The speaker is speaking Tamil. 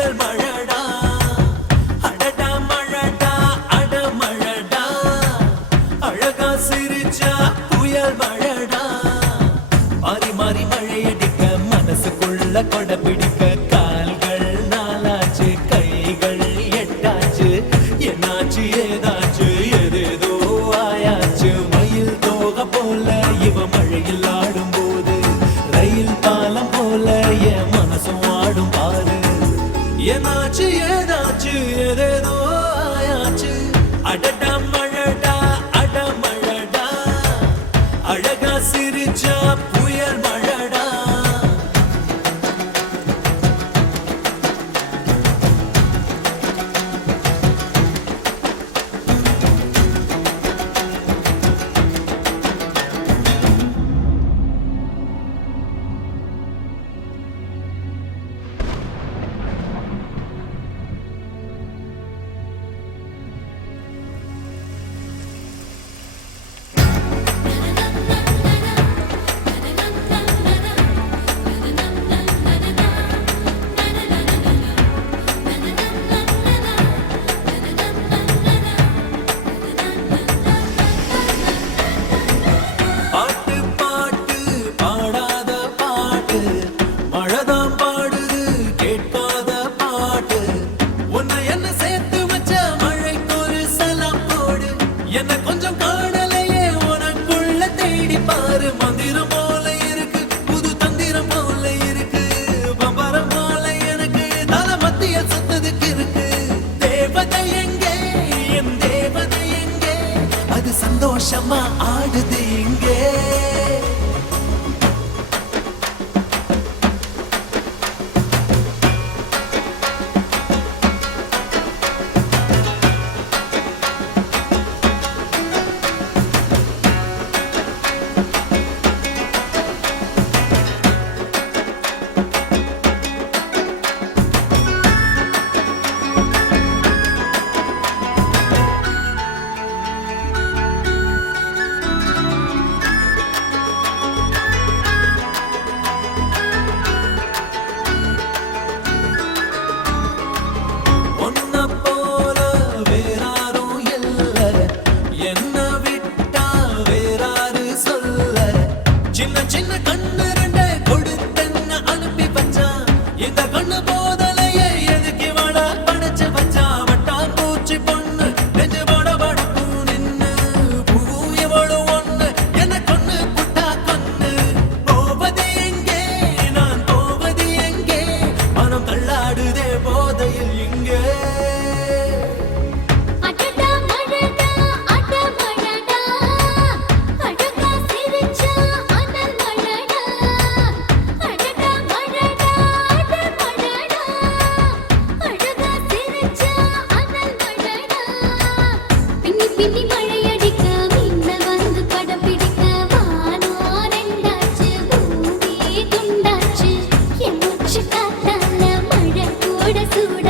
புயல் மழடா அடடா மழடா அட மழடா அழகா சிரிச்சா புயல் மழடா மாறி மாறி மழையடிக்க மனசுக்குள்ள கொடை பிடிக்க கால்கள் நாலாச்சு கைகள் எட்டாச்சு என்னாச்சு ஏதாச்சு எதேதோ ஆயாச்சு மயில் தோகை போல இவ மழையில் ஆடும் போது ரயில் பாலம் போல என் மனசும் ஆடும் பாரு என்னாச்சு ஏதாச்சு எதேதோ ஆயாச்சு அடடா மழடா அட மழடா அழகா சிரிச்சா புயல் மழடா பாட்டு பாட்டு பாடாத பாட்டு மழைதான் பாடுது கேட்காத பாட்டு உன்னை என்ன சேர்த்து வச்ச மழைக்கு ஒரு சலாம் போடு என்ன கொஞ்சம் காணலையே உனக்குள்ள தேடி பாரு மந்திரம் போல இருக்கு புது தந்திரம் போல இருக்கு பம்பரம் போல எனக்கு தலை மத்திய சுத்ததுக்கு இருக்கு தேவதை எங்கே என் தேவதை எங்கே அது சந்தோஷமா ஆடுது இங்கே ஒன்ன போல வேறாரும் இல்ல என்ன விட்டா வேறாரு சொல்ல சின்ன சின்ன கண்ணு ரெண்ட கொடுத்தென்ன அனுப்பி வச்சான் இந்த கண்ணு போதலையே எதுக்கு வாடா படைச்சு வச்சான் வட்டான் பூச்சி பொண்ணு நெஞ்சு பட படப்பு நின்னு பூவும் இவளும் ஒண்ணு என்ன கொன்னு புட்டா கொன்னு போவது எங்கே நான் போவது எங்கே மனம் தள்ளாடுதே போதையில் இங்கே அடடா மழடா அட மழடா அழகா சிரிச்சா அனல் மழடா அடடா மழடா அட மழடா அழகா சிரிச்சா அனல் மழடா பின்னி பின்னி மழையடிக்க மின்னல் வந்து படம் பிடிக்க வானோ ரெண்டாச்சு பூமி துண்டாச்சு என் மூச்சு காத்தால மழை கூட